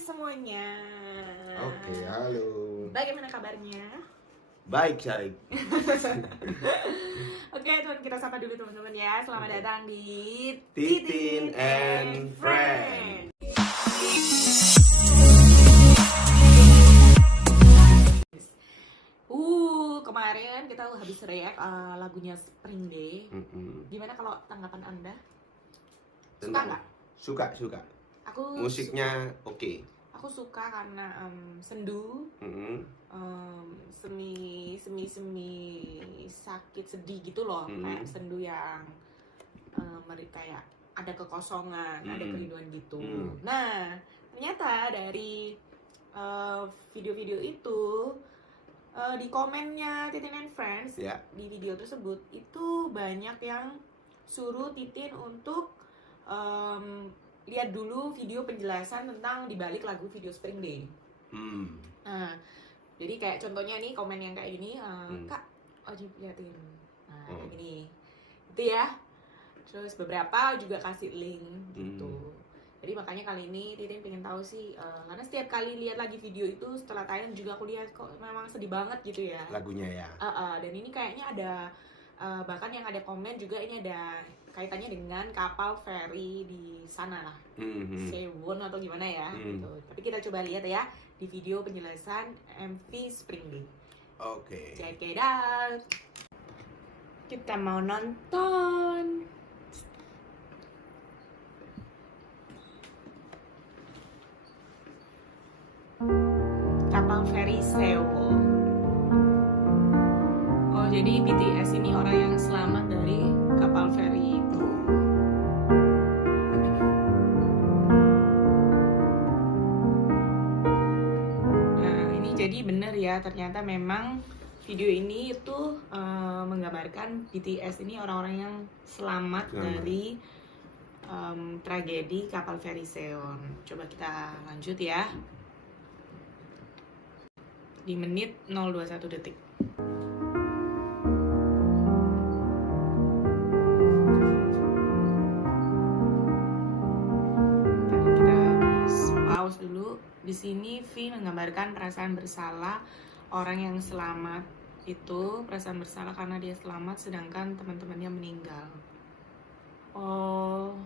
semuanya. Oke, halo. Bagaimana kabarnya? Baik, Syarif. Oke, teman kita sapa dulu teman-teman ya. Selamat datang di Titin and Friend. Kemarin kita habis react lagunya Spring Day. Gimana kalau tanggapan Anda? Suka nggak? Suka. Aku Musiknya oke. Aku suka karena sendu, semi sakit sedih gitu loh, kayak sendu yang kayak ada kekosongan, ada kerinduan gitu. Nah, ternyata dari video-video itu di komennya Titin and Friends di video tersebut itu banyak yang suruh Titin untuk lihat dulu video penjelasan tentang dibalik lagu video Spring Day. Nah, jadi kayak contohnya nih komen yang kayak gini, Kak, wajib liatin. Nah, kayak gini, itu ya. Terus beberapa juga kasih link gitu. Jadi makanya kali ini Titin pengen tahu sih, karena setiap kali lihat lagi video itu setelah tayang juga aku lihat kok memang sedih banget gitu ya. Lagunya ya. Dan ini kayaknya ada bahkan yang ada komen juga ini ada kaitannya dengan kapal feri di sana lah, Sewon atau gimana ya. Gitu. Tapi kita coba lihat ya di video penjelasan MV Spring Day. Oke. Check it out. Kita mau nonton. Kapal feri Sewol. Oh, jadi BTS ini orang yang selamat dari kapal feri itu. Nah, ini jadi bener ya, ternyata memang video ini itu menggambarkan BTS ini orang-orang yang selamat dari tragedi kapal feri Sewol. Coba kita lanjut ya. Di menit 021 detik. Kita pause dulu. Di sini V menggambarkan perasaan bersalah orang yang selamat itu, perasaan bersalah karena dia selamat sedangkan teman-temannya meninggal. Oh,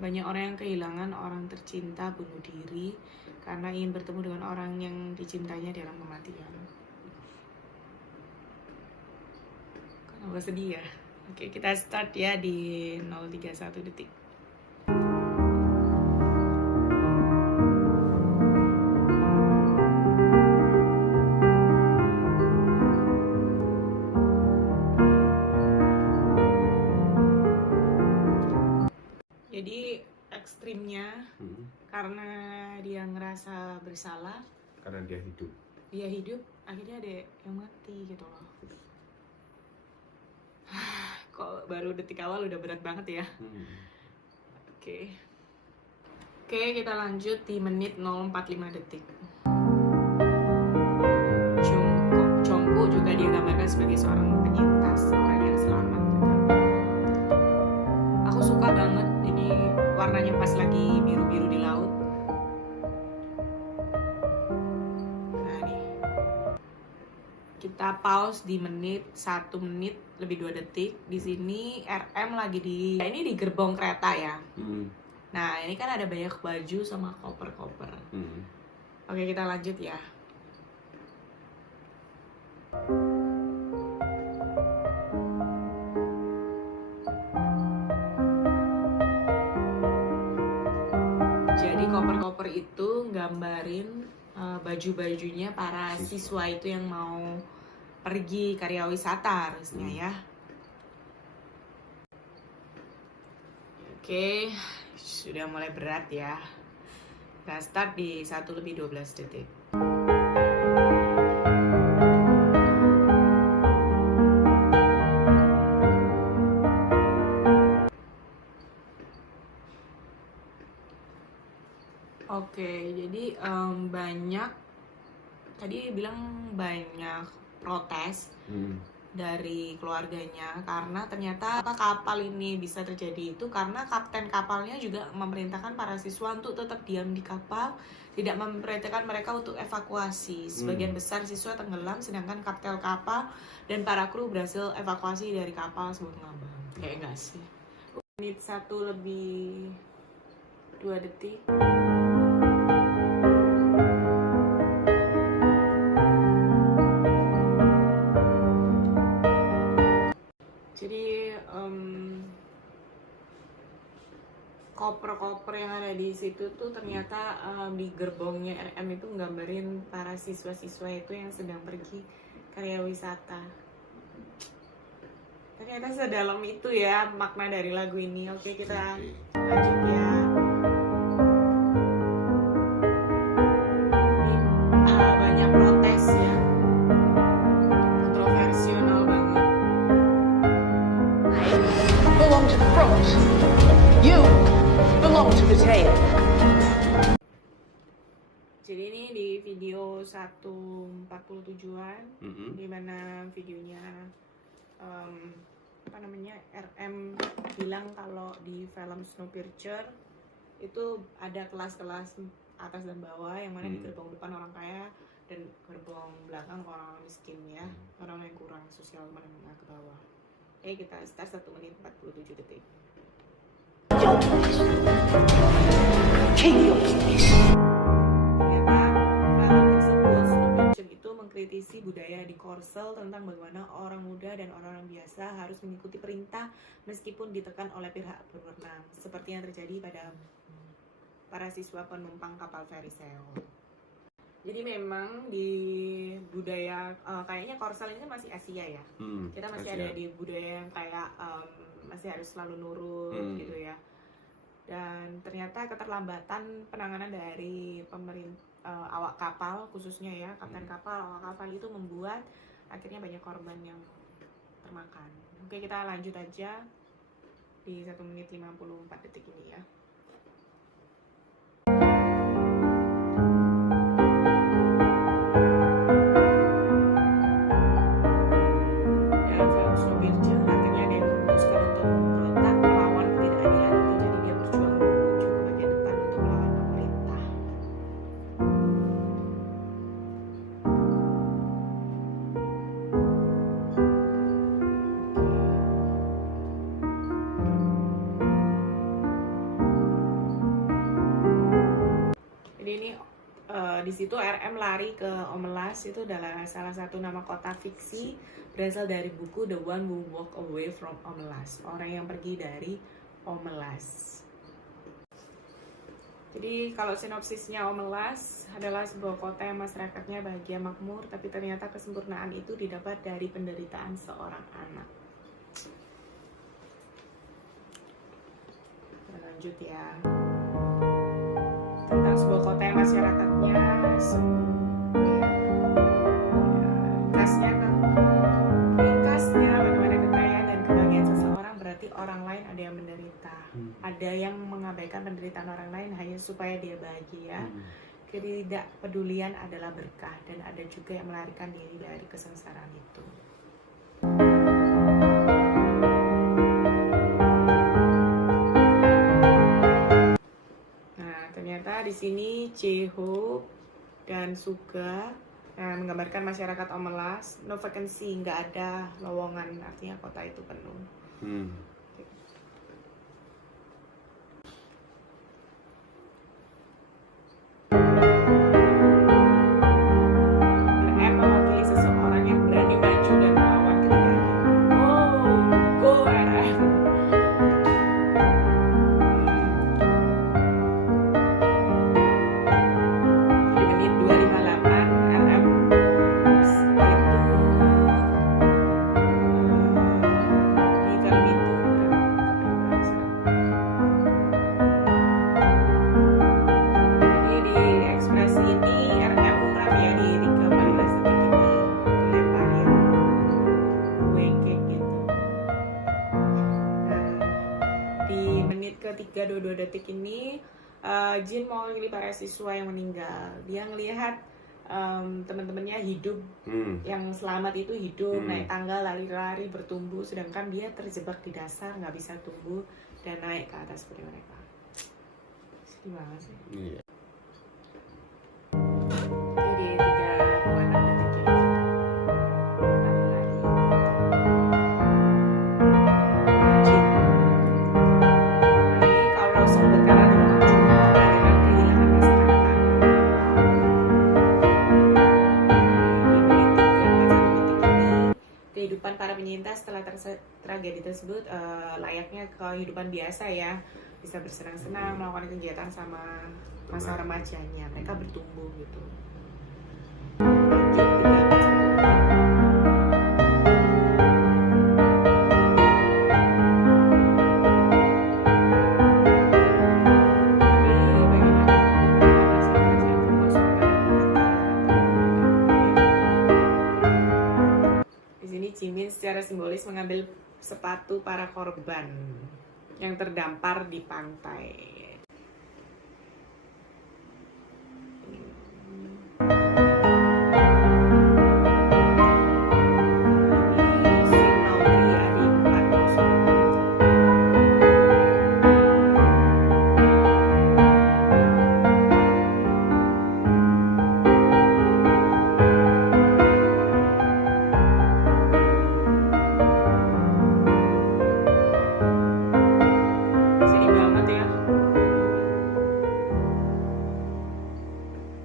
banyak orang yang kehilangan orang tercinta bunuh diri karena ingin bertemu dengan orang yang dicintainya dalam kematian. Kenapa sedih ya? Oke, kita start ya di 031 detik. Jadi ekstrimnya karena dia ngerasa bersalah, Karena dia hidup, akhirnya ada yang mati gitu loh. Kok baru detik awal udah berat banget ya. Oke, kita lanjut di menit 045 detik. Jungkook juga digambarkan sebagai seorang penyintas, orang yang selamat gitu. Aku suka banget ini warnanya pas lagi biru-biru di laut. Nah nih, kita pause di menit 1 menit lebih 2 detik. Di sini RM lagi di gerbong kereta ya. Nah ini kan ada banyak baju sama koper-koper. Oke, kita lanjut ya. Jadi koper-koper itu nggambarin baju-bajunya para siswa itu yang mau pergi karya wisata harusnya ya. Oke, sudah mulai berat ya. Kita start di 1 lebih 12 detik. Oke, jadi banyak tadi bilang banyak protes dari keluarganya, karena ternyata kapal ini bisa terjadi itu karena kapten kapalnya juga memerintahkan para siswa untuk tetap diam di kapal, tidak memerintahkan mereka untuk evakuasi. Sebagian besar siswa tenggelam, sedangkan kapten kapal dan para kru berhasil evakuasi dari kapal sebelum ngambang. Kayak enggak sih? Menit 1+2 detik. Jadi koper-koper yang ada di situ tuh ternyata di gerbongnya RM itu nggambarin para siswa-siswa itu yang sedang pergi karya wisata. Ternyata sedalam itu ya makna dari lagu ini. Oke, kita lanjut ya. Ini banyak protes ya, kontroversial banget. Belong to the front. You belong to the tail. Jadi ini di video 1:47-an, di mana videonya RM bilang kalau di film Snowpiercer itu ada kelas-kelas atas dan bawah, yang mana di gerbong depan orang kaya dan gerbong belakang orang miskin ya, orang yang kurang sosial menengah ke bawah. Oke, kita start 1 menit 47 detik. Keep your place. Itu mengkritisi budaya di Korsel tentang bagaimana orang muda dan orang-orang biasa harus mengikuti perintah meskipun ditekan oleh pihak berwenang, seperti yang terjadi pada para siswa penumpang kapal feri Seoul. Jadi memang di budaya kayaknya Korsel ini masih Asia ya. Kita masih Asia. Ada di budaya yang kayak masih harus selalu nurut gitu ya. Dan ternyata keterlambatan penanganan dari awak kapal khususnya ya, kapten kapal, awak kapal itu membuat akhirnya banyak korban yang termakan. Oke, kita lanjut aja di 1 menit 54 detik ini ya. Di situ RM lari ke Omelas, itu adalah salah satu nama kota fiksi berasal dari buku The One Who Walked Away from Omelas, orang yang pergi dari Omelas. Jadi kalau sinopsisnya, Omelas adalah sebuah kota yang masyarakatnya bahagia makmur, tapi ternyata kesempurnaan itu didapat dari penderitaan seorang anak. Kita lanjut ya. Tentang sebuah kota yang masyarakatnya khasnya bagaimana kekayaan dan kebahagiaan seseorang berarti orang lain ada yang menderita. Ada yang mengabaikan penderitaan orang lain hanya supaya dia bahagia. Ketidakpedulian adalah berkah, dan ada juga yang melarikan diri dari kesengsaraan itu. Di sini Jae-hook dan Suga menggambarkan masyarakat Omelas, no vacancy, nggak ada lowongan, artinya kota itu penuh. RM mewakili seseorang yang berani maju dan melawan ketegangan. Go RM. Ke 3:22 detik ini, Jin mewakili para siswa yang meninggal. Dia ngelihat teman-temannya hidup, yang selamat itu hidup, naik tangga, lari-lari, bertumbuh, sedangkan dia terjebak di dasar, nggak bisa tumbuh dan naik ke atas seperti mereka. Sedih banget sih. Iya. Jadi 36 detik itu lari-lari. Ini kalau sumber karena dengan kehilangan rasa kata. Kehidupan para penyintas setelah tragedi tersebut layaknya kehidupan biasa ya, bisa bersenang-senang, melakukan kegiatan sama masa remajanya, mereka bertumbuh gitu. Lanjut 13 menit. Di sini Jimin secara simbolis mengambil sepatu para korban yang terdampar di pantai.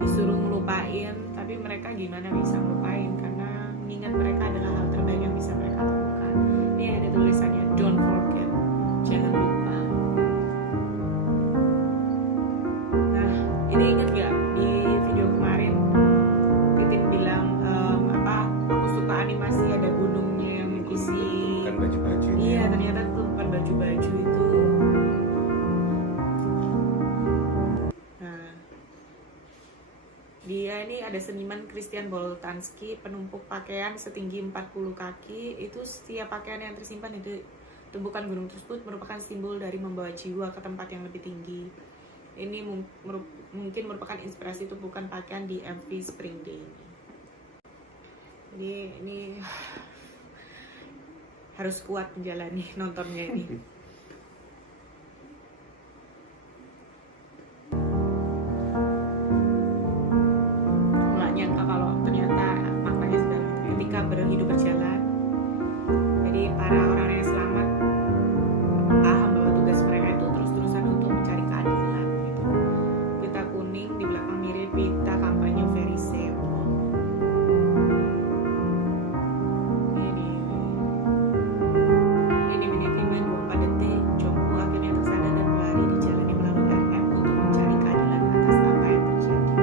Disuruh ngelupain, tapi mereka gimana bisa ngelupain, karena mengingat mereka adalah hal terbaik yang bisa mereka lakukan. Ini ada tulisannya, don't forget, jangan lupa. Nah, ini inget gak di video kemarin Titin bilang aku suka animasi ada gunungnya yang isi, Bukan baju-baju. iya ternyata itu bukan baju-baju itu. Dia ini ada seniman Christian Boltanski, penumpuk pakaian setinggi 40 kaki. Itu setiap pakaian yang tersimpan itu tumpukan gunung tersebut merupakan simbol dari membawa jiwa ke tempat yang lebih tinggi. Ini mungkin merupakan inspirasi tumpukan pakaian di MV Spring Day. Jadi ini harus kuat menjalani nontonnya ini. Berhidup berjalan. Jadi para orang yang selamat paham bahwa tugas mereka itu terus-terusan untuk mencari keadilan gitu. Pita kuning di belakang mirip pita kampanye Very Safe. Ini menit 5:24 detik. Jongku akhirnya tersadar dan berlari di jalan yang melalui RM untuk mencari keadilan atas apa yang terjadi.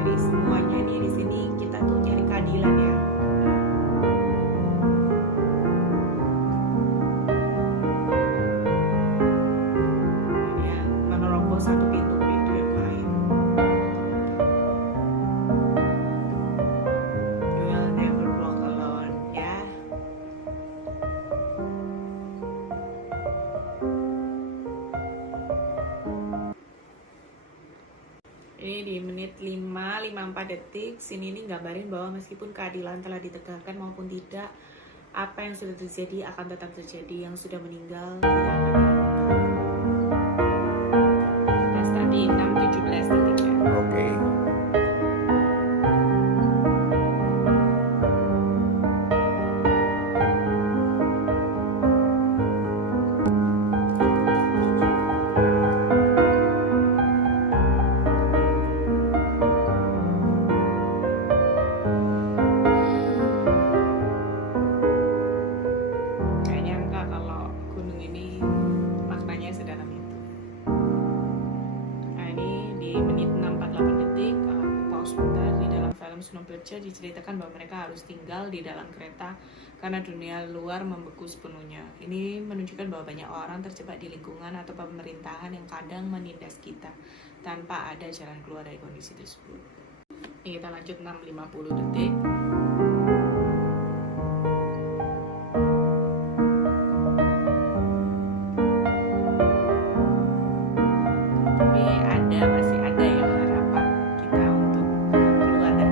Jadi semuanya nih di sini kita tuh cari keadilan ya. Satu pintu-pintu yang lain. You will never walk alone, ya. Ini di menit 5:54 detik. Sini ini gambarin bahwa meskipun keadilan telah ditegakkan maupun tidak, apa yang sudah terjadi akan tetap terjadi. Yang sudah meninggal tidak akan dilakukan. Di 6:17 detiknya. Oke. Gak nyangka kalau gunung ini maknanya sedalam itu. Nah ini di menit 6:48 detik, pause sebentar. Di dalam film Snowpiercer diceritakan bahwa mereka harus tinggal di dalam kereta karena dunia luar membeku sepenuhnya. Ini menunjukkan bahwa banyak orang terjebak di lingkungan atau pemerintahan yang kadang menindas kita tanpa ada jalan keluar dari kondisi tersebut. Ini kita lanjut 6:50 detik. Masih ada ya harapan kita untuk keluar dari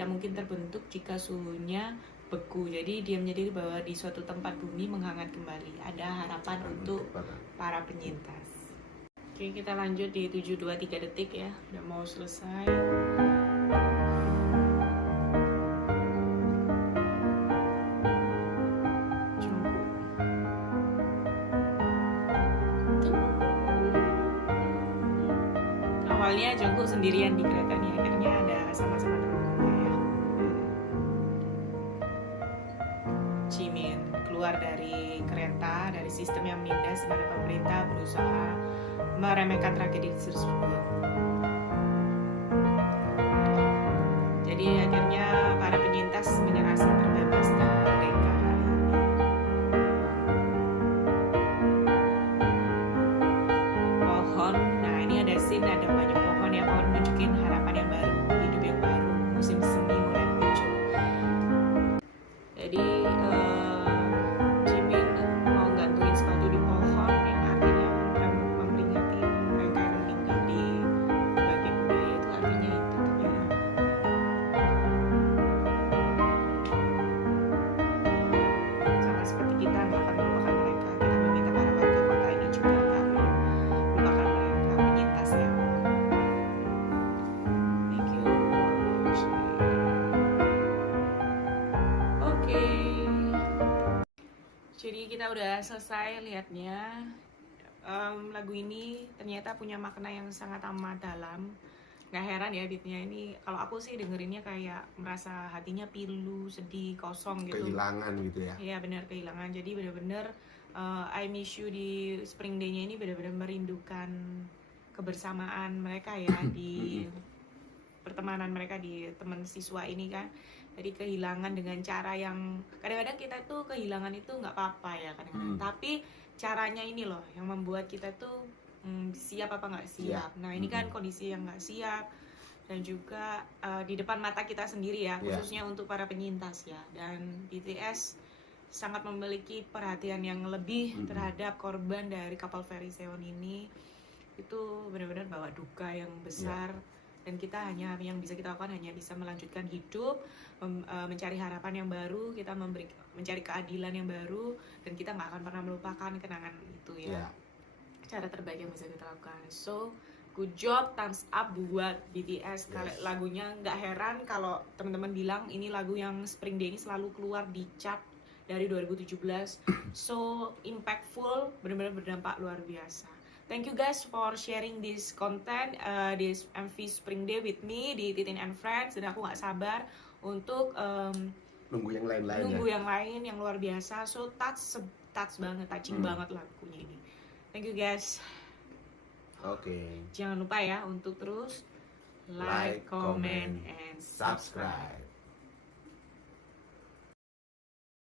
tidak mungkin terbentuk jika suhunya beku. Jadi dia menyadari bahwa di suatu tempat bumi menghangat kembali. Ada harapan untuk para penyintas. Oke, kita lanjut di 723 detik ya. Udah mau selesai. Awalnya Jungkook sendirian di kereta nih, akhirnya ada sama-sama temennya ya. Jimin keluar dari kereta, dari sistem yang menindas, di mana pemerintah berusaha meremehkan tragedi tersebut. Jadi akhirnya para penyintas menyerasa terbebas dan merdeka. Pohon, nah ini ada scene, ada banyak pohon ya, pohon nunjukin harapan yang baru, hidup yang baru, musim semi mulai muncul. Jadi Jimin mau gantungin sepatu di pohon yang artinya memperingati mereka yang meninggal di berbagai budaya, itu artinya itu ya. Sama seperti kita nggak akan melupakan mereka, kita meminta para warga kota ini juga nggak melupakan mereka, penyintas ya. Thank you for watching. Oke, jadi kita udah selesai lihatnya. Lagu ini ternyata punya makna yang sangat amat dalam. Gak heran ya beatnya ini, kalau aku sih dengerinnya kayak merasa hatinya pilu, sedih, kosong gitu. Kehilangan gitu ya. Iya benar, kehilangan. Jadi benar-benar I Miss You di Spring Day-nya ini benar-benar merindukan kebersamaan mereka ya di pertemanan mereka di teman siswa ini kan. Jadi kehilangan dengan cara yang kadang-kadang kita tuh kehilangan itu nggak apa-apa ya kadang-kadang. Tapi caranya ini loh yang membuat kita tuh siap apa nggak siap. Nah ini kan kondisi yang nggak siap dan juga di depan mata kita sendiri ya, khususnya untuk para penyintas ya. Dan BTS sangat memiliki perhatian yang lebih terhadap korban dari kapal feri Seon ini. Itu benar-benar bawa duka yang besar. Dan kita hanya yang bisa kita lakukan hanya bisa melanjutkan hidup, mencari harapan yang baru, kita mencari keadilan yang baru, dan kita nggak akan pernah melupakan kenangan itu ya. Cara terbaik yang bisa kita lakukan. So good job, thumbs up buat BTS. Kalau lagunya nggak heran kalau teman-teman bilang ini lagu yang Spring Day ini selalu keluar di chart dari 2017. So impactful, benar-benar berdampak luar biasa. Thank you guys for sharing this content, this MV Spring Day with me di Titin and Friends. Dan aku nggak sabar untuk nunggu yang lain-lain yang lain yang luar biasa. So touch banget, touching banget lagunya ini. Thank you guys. Oke. Jangan lupa ya untuk terus like, comment, and subscribe.